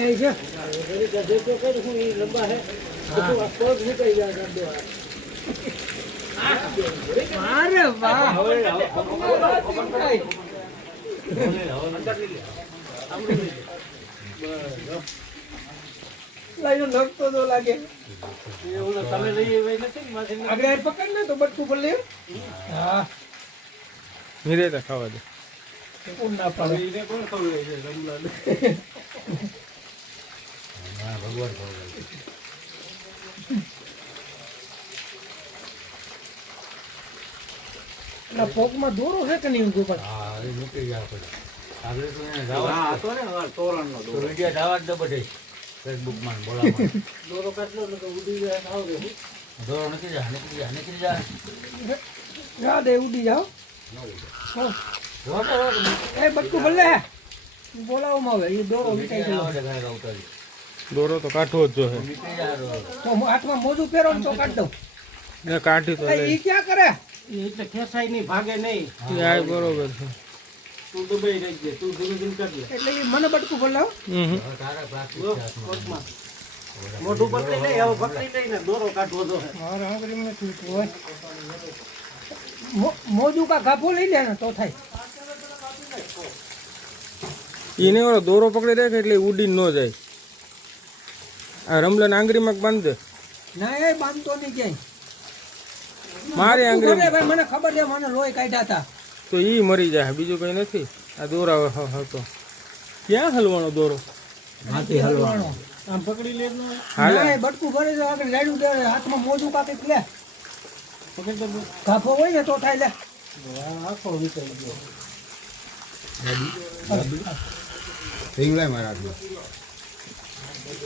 है क्या देखो कर हूं ये लंबा है तो पग निकल गया कर दो अरे वाह अंदर ले ले लाइनो नखतो तो लागे ये ओला તમે લઈ આવે નથી માથે આગળ પકડ ને તો બટકું પર લે હા નીરે તો ખાવા દે કોણ ના પાડે એને કોણ ખવડાવે છે રમલાને હા ભગવાન ખવડાવે ના પોકમાં દોરો છે કે નહીં ગોપાલ હા એ મૂકી ગયા પડે આગળ તો એને જાવા હતો ને તોરણનો દોરો વિડિયા જાવા જ બધે ફેસબુક માં બોલામાં દોરો કાટલો ને ઉડી જાય આવ રે દોરો નથી જા જા દે ઉડી જાવ એ બટકું ભલે બોલાવો માં હવે એ દોરો વિકાઈ ગયો દોરો તો કાઢવો જ જોઈએ તો હાથમાં મોજું પહેરો ને તો કાઢ દઉં ને કાઢી તો એ ક્યાં કરે એટલે ખેસાઈ નહીં ભાગે નહીં આ બરોબર છે તું દબાઈ રહી છે તું ધીમે ધીમે કરી એટલે એ મને બટકું બોલાવ તારા પ્લાસ્ટિક મોઢું પકડી લઈ હવે પકડી લઈને દોરો કાઢવો તો મારે આંગળી નથી હોય મોજું કા ગાભો લઈ લે ને તો થાય એને ઓલો દોરો પકડી રાખે એટલે ઉડી ન જાય આ રમલાને આંગળીમાં બાંધ દે ના એ બાંધતો નહીં ક્યાંય મારી આંગળી ભાઈ મને ખબર છે મને લોહી કાઢ્યા હતા તો ઈ મરી જાય બીજું કઈ નથી આ દોરા હતો ક્યાં હલવાનો દોરો હાથી હલવાનો આમ પકડી લે ના એ બટકું ભરે તો આગળ લાડ્યું દે હાથમાં મોજું કાપી લે પકડ દે કાફો હોય ને તો થાય લે આખો વિચારી ગયો સિંગલા મારા હાથમાં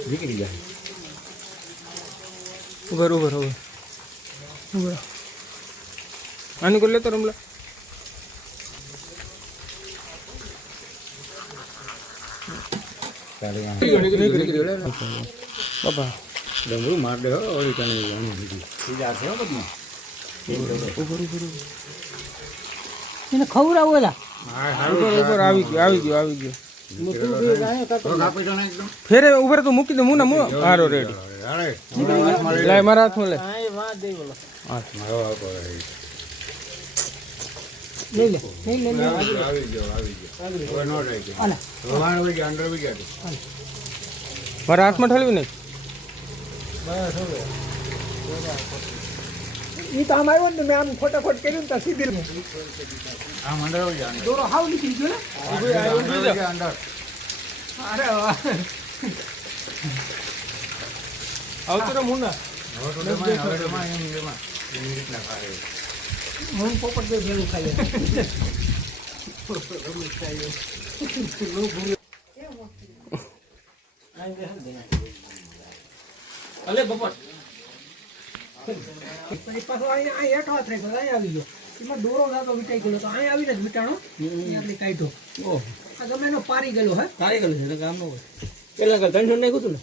નીકળી જાય ઉભર આની કોઈ લેતો રમલા બાપા ડમરું માર દે ઓળી કને ઘણી દીધી બીજા છે બધું એને ખવરાવો એલા ઉપર આવી ગયો ફેરે ઉભર તો મૂકી દે મુના મુ હારો રેડી લાય મારા હાથમાં લે લઈ લે આવી ગયો હવે નો રહી ગયો આલા ભગવાન હોય અંદર બી ગયા મારા હાથમાં ઠલવી નહીં ઈ તો આમ આવ્યો ને મેં આમ ફટાફટ કર્યું ને તો સીધી આમ અંદર હોય જાય દોરો હાવ નીકળી ગયો ને અંદર અરે વાહ આવતો રે મુના હું પોપટ બે ભેળું ખાઈ અલે બપટ પાછો અહીંયા હેઠો હાથ રાખ્યો અહીંયા આવી ગયો એમાં દોરો થતો વિટાઈ ગયો તો અહીંયા આવીને જ વિટાણો ત્યાંથી કાઢ્યો આ ગમે એનો પારી ગયેલો હે તારી ગયેલું છે કામ ન હોય પેલા 300 નાખ્યું હતું ને